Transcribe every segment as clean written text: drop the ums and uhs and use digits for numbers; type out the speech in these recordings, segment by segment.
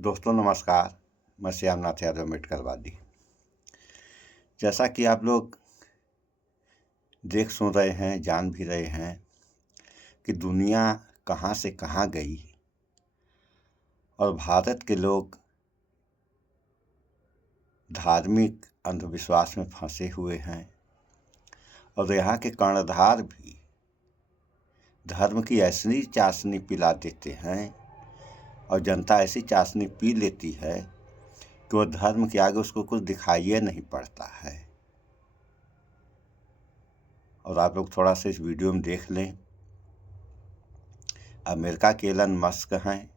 दोस्तों नमस्कार। मैं श्यामनाथ यादव मेटकलवादी। जैसा कि आप लोग देख सुन रहे हैं, जान भी रहे हैं कि दुनिया कहाँ से कहाँ गई और भारत के लोग धार्मिक अंधविश्वास में फंसे हुए हैं और यहाँ के कर्णधार भी धर्म की ऐसी चाशनी पिला देते हैं और जनता ऐसी चाशनी पी लेती है कि वो धर्म के आगे उसको कुछ दिखाई नहीं पड़ता है। और आप लोग थोड़ा सा इस वीडियो में देख लें। अमेरिका के एलन मस्क हैं,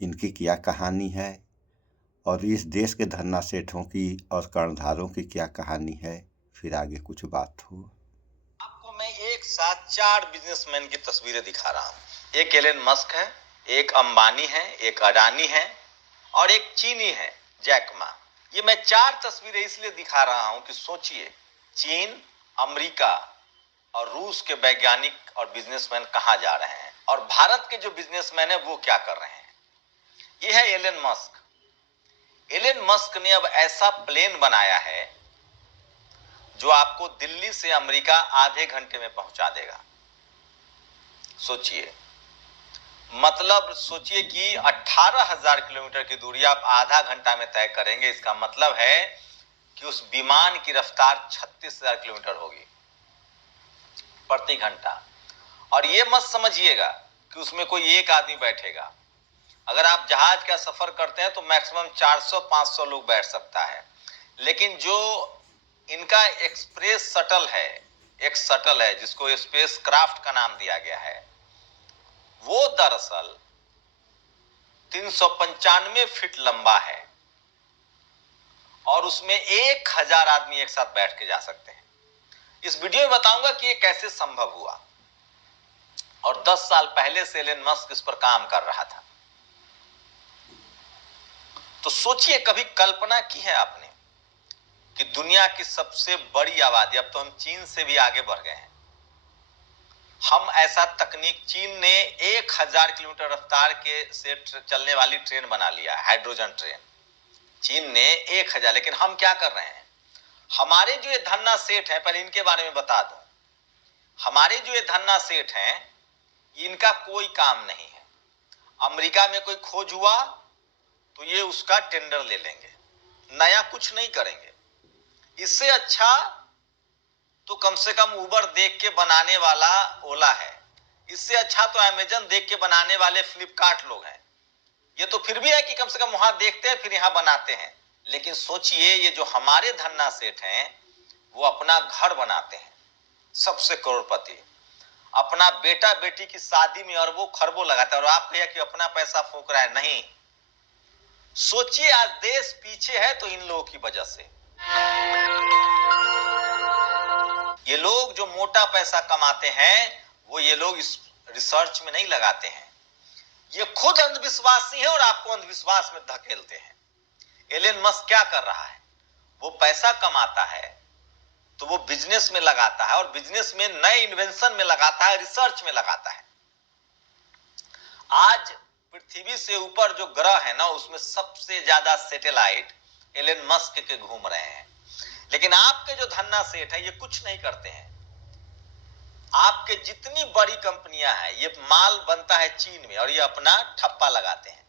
इनकी क्या कहानी है और इस देश के धन्ना सेठों की और कर्णधारों की क्या कहानी है, फिर आगे कुछ बात हो। आपको मैं एक साथ 4 बिजनेसमैन की तस्वीरें दिखा रहा हूं। एक एलन मस्क है, एक अंबानी है, एक अडानी है और एक चीनी है, जैक मा। ये मैं 4 तस्वीरें इसलिए दिखा रहा हूं कि सोचिए, चीन, अमेरिका और रूस के वैज्ञानिक और बिजनेसमैन कहां जा रहे हैं और भारत के जो बिजनेसमैन है वो क्या कर रहे हैं। ये है एलन मस्क। एलन मस्क ने अब ऐसा प्लेन बनाया है जो आपको दिल्ली से अमेरिका आधे घंटे में पहुंचा देगा। सोचिए, मतलब सोचिए कि 18,000 किलोमीटर की दूरी आप आधा घंटा में तय करेंगे। इसका मतलब है कि उस विमान की रफ्तार 36,000 किलोमीटर होगी प्रति घंटा। और ये मत समझिएगा कि उसमें कोई एक आदमी बैठेगा। अगर आप जहाज का सफर करते हैं तो मैक्सिमम 400-500 लोग बैठ सकता है। लेकिन जो इनका एक्सप्रेस शटल है, एक शटल है जिसको स्पेस क्राफ्ट का नाम दिया गया है, वो दरअसल 395 फीट लंबा है और उसमें 1,000 आदमी एक साथ बैठ के जा सकते हैं। इस वीडियो में बताऊंगा कि ये कैसे संभव हुआ और 10 साल पहले से एलन मस्क इस पर काम कर रहा था। तो सोचिए, कभी कल्पना की है आपने कि दुनिया की सबसे बड़ी आबादी, अब तो हम चीन से भी आगे बढ़ गए हैं, हम ऐसा तकनीक, चीन ने 1,000 किलोमीटर रफ्तार के से चलने वाली ट्रेन बना लिया, हाइड्रोजन ट्रेन। चीन ने 1,000, लेकिन हम क्या कर रहे हैं? हमारे जो ये धन्ना सेठ हैं, पहले इनके बारे में बता दूं, हमारे जो ये धन्ना सेठ हैं, इनका कोई काम नहीं है। अमेरिका में कोई खोज हुआ तो ये उसका टेंडर ले लेंगे, नया कुछ नहीं करेंगे। इससे अच्छा तो कम से कम उबर देख के बनाने वाला ओला है, इससे अच्छा तो अमेजन देख के बनाने वाले फ्लिपकार्ट लोग हैं। ये तो फिर भी है कि कम से कम वहां देखते हैं फिर यहां बनाते हैं। लेकिन सोचिए, ये जो हमारे धन्ना सेठ हैं वो अपना घर बनाते हैं, सबसे करोड़पति, अपना बेटा बेटी की शादी में अरबों खरबों लगाता है, और आप कहिए कि अपना पैसा फूंक रहा है। नहीं, सोचिए, आज देश पीछे है तो इन लोगों की वजह से। ये लोग जो मोटा पैसा कमाते हैं वो ये लोग इस रिसर्च में नहीं लगाते हैं। ये खुद अंधविश्वासी है और आपको अंधविश्वास में धकेलते हैं। एलन मस्क क्या कर रहा है? वो पैसा कमाता है तो वो बिजनेस में लगाता है, और बिजनेस में नए इन्वेंशन में लगाता है, रिसर्च में लगाता है। आज पृथ्वी से ऊपर जो ग्रह है ना, उसमें सबसे ज्यादा सैटेलाइट एलन मस्क के घूम रहे हैं। लेकिन आपके जो धन्ना सेठ है ये कुछ नहीं करते हैं। आपके जितनी बड़ी कंपनियां हैं, ये माल बनता है चीन में और ये अपना ठप्पा लगाते हैं।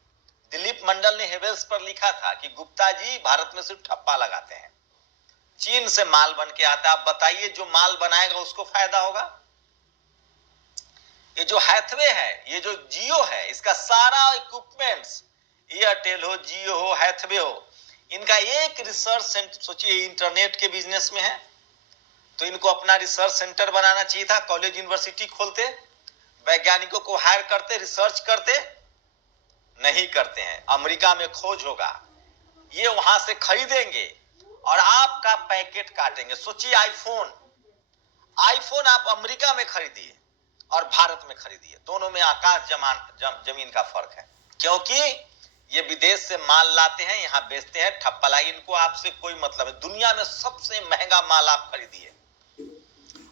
दिलीप मंडल ने हेवेल्स पर लिखा था कि गुप्ता जी भारत में सिर्फ ठप्पा लगाते हैं, चीन से माल बन के आता। आप बताइए, जो माल बनाएगा उसको फायदा होगा? ये जो हैथवे है, ये जो जियो है, इसका सारा इक्विपमेंट्स, एयरटेल हो, जियो हो, हैथवे हो, इनका एक रिसर्च सेंटर, सोचिए इंटरनेट के बिजनेस में है तो इनको अपना रिसर्च सेंटर बनाना चाहिए था। कॉलेज यूनिवर्सिटी खोलते, वैज्ञानिकों को हायर करते, रिसर्च करते, नहीं करते हैं। अमेरिका में खोज होगा, ये वहां से खरीदेंगे और आपका पैकेट काटेंगे। सोचिए, आईफोन आप अमेरिका में खरीदिए और भारत में खरीदिए, दोनों में आकाश जमीन का फर्क है। क्योंकि ये विदेश से माल लाते हैं, यहां बेचते हैं, ठप्पा लाई, इनको आपसे कोई मतलब है। दुनिया में सबसे महंगा माल आप खरीदिए,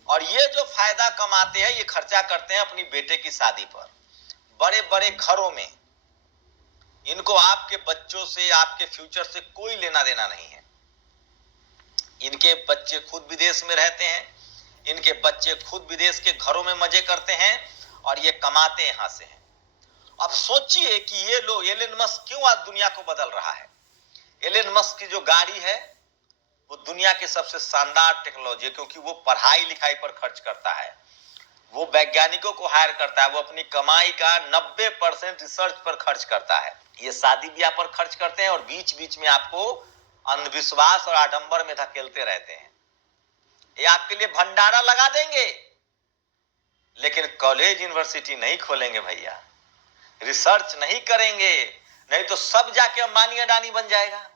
और ये जो फायदा कमाते हैं ये खर्चा करते हैं अपनी बेटे की शादी पर, बड़े बड़े घरों में। इनको आपके बच्चों से, आपके फ्यूचर से कोई लेना देना नहीं है। इनके बच्चे खुद विदेश में रहते हैं, इनके बच्चे खुद विदेश के घरों में मजे करते हैं और ये कमाते यहां से हैं। अब सोचिए कि ये लोग, एलन मस्क क्यों आज दुनिया को बदल रहा है। एलन मस्क की जो गाड़ी है वो दुनिया की सबसे शानदार टेक्नोलॉजी है, क्योंकि वो पढ़ाई लिखाई पर खर्च करता है, वो वैज्ञानिकों को हायर करता है, वो अपनी कमाई का 90% रिसर्च पर खर्च करता है। ये शादी ब्याह पर खर्च करते हैं और बीच बीच में आपको अंधविश्वास और आडंबर में धकेलते रहते हैं। ये आपके लिए भंडारा लगा देंगे लेकिन कॉलेज यूनिवर्सिटी नहीं खोलेंगे भैया, रिसर्च नहीं करेंगे, नहीं तो सब जाके अंबानी अडानी बन जाएगा,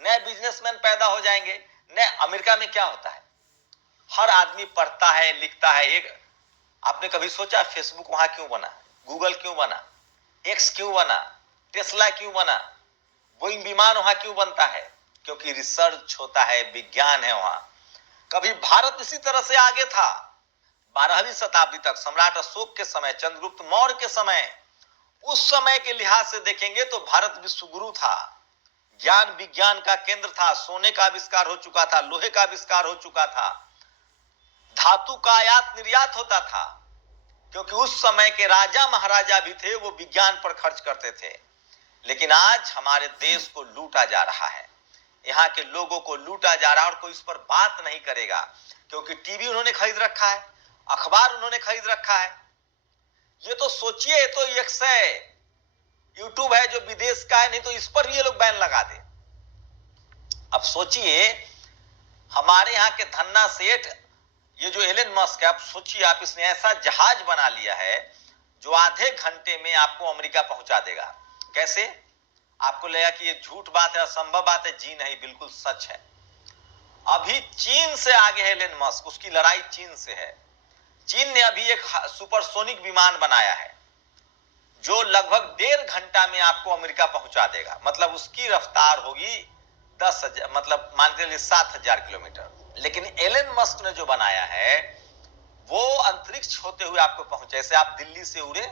नए बिजनेसमैन पैदा हो जाएंगे। नए अमेरिका में क्या होता है, हर आदमी पढ़ता है, लिखता है। एक आपने कभी सोचा फेसबुक वहां क्यों बना, गूगल क्यों बना, एक्स क्यों बना, टेस्ला क्यों बना, बोइंग विमान वहां क्यों बनता है? क्योंकि रिसर्च होता है, विज्ञान है वहां। कभी भारत इसी तरह से आगे था। 12वीं शताब्दी तक, सम्राट अशोक के समय, चंद्रगुप्त मौर्य के समय, उस समय के लिहाज से देखेंगे तो भारत विश्वगुरु था, ज्ञान विज्ञान का केंद्र था, सोने का आविष्कार हो चुका था, लोहे का आविष्कार हो चुका था, धातु का आयात निर्यात होता था, क्योंकि उस समय के राजा महाराजा भी थे, वो विज्ञान पर खर्च करते थे। लेकिन आज हमारे देश को लूटा जा रहा है, यहाँ के लोगों को लूटा जा रहा है और कोई इस पर बात नहीं करेगा, क्योंकि टीवी उन्होंने खरीद रखा है, अखबार उन्होंने खरीद रखा है। ये तो सोचिए, तो एक्स है, यूट्यूब है जो विदेश का है, नहीं तो इस पर भी ये लोग बैन लगा दे। अब सोचिए हमारे यहाँ के धन्ना सेठ, ये जो एलन मस्क है, आप सोचिए, आप इसने ऐसा जहाज बना लिया है जो आधे घंटे में आपको अमेरिका पहुंचा देगा। कैसे? आपको लगेगा कि ये झूठ बात है, असंभव बात है। जी नहीं, बिल्कुल सच है। अभी चीन से आगे है एलन मस्क, उसकी लड़ाई चीन से है। चीन ने अभी एक सुपरसोनिक विमान बनाया है जो लगभग 1.5 घंटा में आपको अमेरिका पहुंचा देगा। मतलब उसकी रफ्तार होगी 10,000, मतलब मान के लिए 7,000 किलोमीटर। लेकिन एलन मस्क ने जो बनाया है वो अंतरिक्ष होते हुए आपको पहुंचे। जैसे आप दिल्ली से उड़े,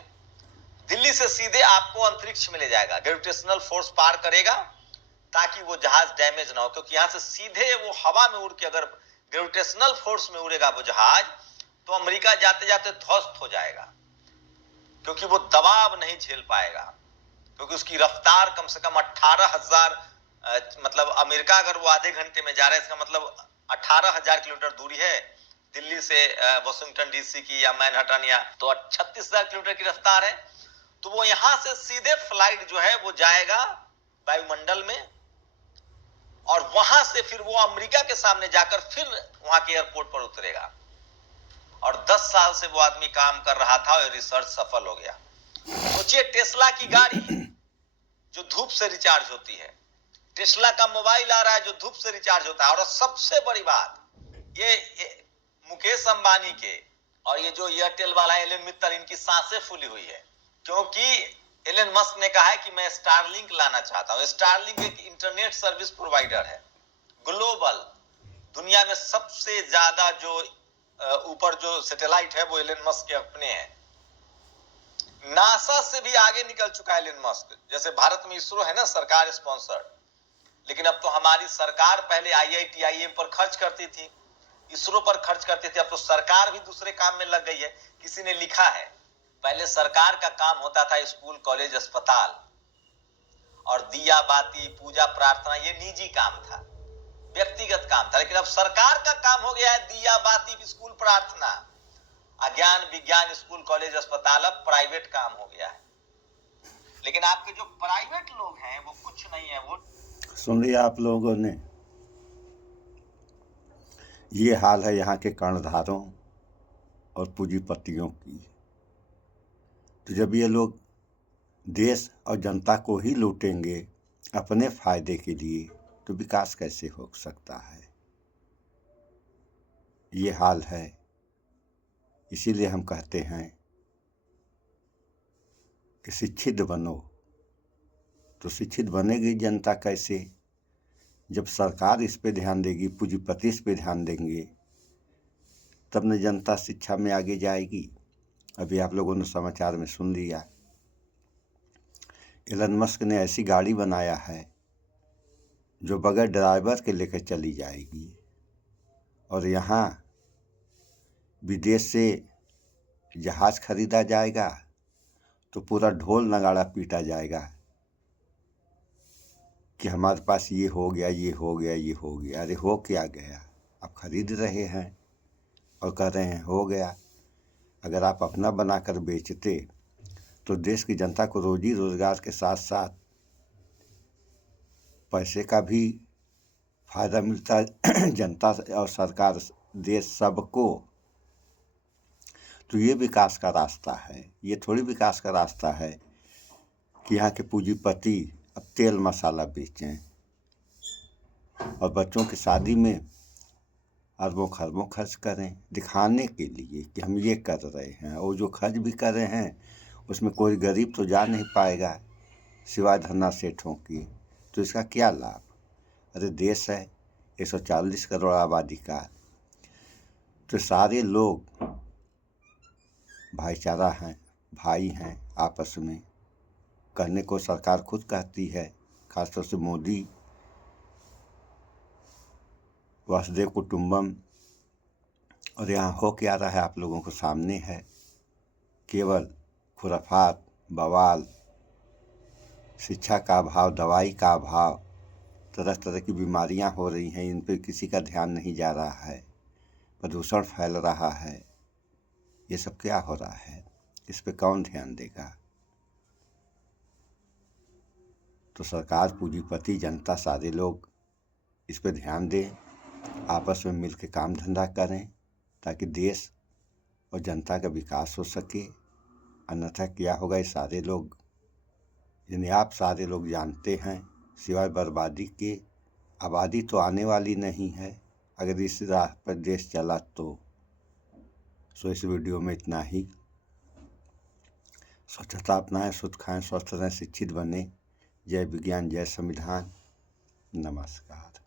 दिल्ली से सीधे आपको अंतरिक्ष में ले जाएगा, ग्रेविटेशनल फोर्स पार करेगा ताकि वो जहाज डैमेज ना हो, क्योंकि यहां से सीधे वो हवा में उड़ के, अगर ग्रेविटेशनल फोर्स में उड़ेगा वो जहाज, तो अमेरिका जाते जाते ध्वस्त हो जाएगा, क्योंकि वो दबाव नहीं झेल पाएगा, क्योंकि उसकी रफ्तार कम से कम 18,000, मतलब अमेरिका अगर वो आधे घंटे में जा रहा है, इसका मतलब 18,000 किलोमीटर दूरी है दिल्ली से वाशिंगटन डीसी की या मैनहट्टन, या तो 36,000 किलोमीटर की रफ्तार है। तो वो यहां से सीधे फ्लाइट जो है वो जाएगा वायुमंडल में, और वहां से फिर वो अमेरिका के सामने जाकर फिर वहां के एयरपोर्ट पर उतरेगा। और 10 साल से वो आदमी काम कर रहा था और रिसर्च सफल हो गया। सोचिए टेस्ला की गाड़ी जो धूप से रिचार्ज होती है, टेस्ला का मोबाइल आ रहा है जो धूप से रिचार्ज होता है। और सबसे बड़ी बात, ये मुकेश अंबानी के और ये जो एयरटेल वाला है एलन मित्तल, इनकी सांसें फूली हुई है, क्योंकि एलन मस्क ने कहा है कि मैं स्टारलिंक लाना चाहता हूं। स्टारलिंक एक इंटरनेट सर्विस प्रोवाइडर है, ग्लोबल, दुनिया में सबसे ज्यादा जो ऊपर जो सैटेलाइट है वो एलन मस्क के अपने हैं। नासा से भी आगे निकल चुका है एलन मस्क। जैसे भारत में इसरो है ना, सरकार स्पॉन्सर्ड, लेकिन अब तो हमारी सरकार पहले IIT IIM पर खर्च करती थी, इसरो पर खर्च करती थी, अब तो सरकार भी दूसरे काम में लग गई है। किसी ने लिखा है, पहले सरकार का काम होता था स्कूल, कॉलेज, अस्पताल, और दिया बाती, पूजा प्रार्थना, ये निजी काम था, व्यक्तिगत काम था। लेकिन अब सरकार का काम हो गया है दिया बाती, स्कूल, प्रार्थना, अज्ञान विज्ञान, स्कूल, कॉलेज, अस्पताल, अब प्राइवेट काम हो गया है। लेकिन आपके जो प्राइवेट लोग हैं वो कुछ नहीं है। वो सुन लिया आप लोगों ने, ये हाल है यहाँ के कर्णधारों और पूंजीपतियों की। तो जब ये लोग देश और जनता को ही लूटेंगे अपने फायदे के लिए, तो विकास कैसे हो सकता है? ये हाल है। इसीलिए हम कहते हैं कि शिक्षित बनो। तो शिक्षित बनेगी जनता कैसे? जब सरकार इस पे ध्यान देगी, पूंजीपति इस पे ध्यान देंगे, तब न जनता शिक्षा में आगे जाएगी। अभी आप लोगों ने समाचार में सुन लिया, एलन मस्क ने ऐसी गाड़ी बनाया है जो बगैर ड्राइवर के लेकर चली जाएगी, और यहाँ विदेश से जहाज़ खरीदा जाएगा तो पूरा ढोल नगाड़ा पीटा जाएगा कि हमारे पास ये हो गया, ये हो गया, ये हो गया। अरे हो क्या गया? आप खरीद रहे हैं और कह रहे हैं हो गया। अगर आप अपना बनाकर बेचते तो देश की जनता को रोजी रोजगार के साथ साथ पैसे का भी फायदा मिलता जनता और सरकार, देश सबको। तो ये विकास का रास्ता है। ये थोड़ी विकास का रास्ता है कि यहाँ के पूंजीपति अब तेल मसाला बेचें और बच्चों की शादी में अरबों खरबों खर्च करें दिखाने के लिए कि हम ये कर रहे हैं, और जो खर्च भी कर रहे हैं उसमें कोई गरीब तो जा नहीं पाएगा सिवाय धन्ना सेठों की। तो इसका क्या लाभ? अरे देश है 140 करोड़ आबादी का, तो सारे लोग भाईचारा हैं, भाई हैं आपस में। करने को सरकार खुद कहती है, खासतौर से मोदी, वसुधैव कुटुंबम। और यहाँ हो क्या रहा है आप लोगों को सामने है। केवल खुराफात, बवाल, शिक्षा का अभाव, दवाई का अभाव, तरह तरह की बीमारियां हो रही हैं, इन पर किसी का ध्यान नहीं जा रहा है। प्रदूषण फैल रहा है। ये सब क्या हो रहा है? इस पे कौन ध्यान देगा? तो सरकार, पूंजीपति, जनता, सारे लोग इस पे ध्यान दें, आपस में मिल के काम धंधा करें ताकि देश और जनता का विकास हो सके। अन्यथा क्या होगा? ये सारे लोग, जिन्हें आप सारे लोग जानते हैं, सिवाय बर्बादी के, आबादी तो आने वाली नहीं है अगर इस राह पर देश चला तो। सो इस वीडियो में इतना ही। स्वच्छता अपनाएं, शुद्ध खाएं, स्वस्थ रहें, शिक्षित बने। जय विज्ञान, जय संविधान। नमस्कार।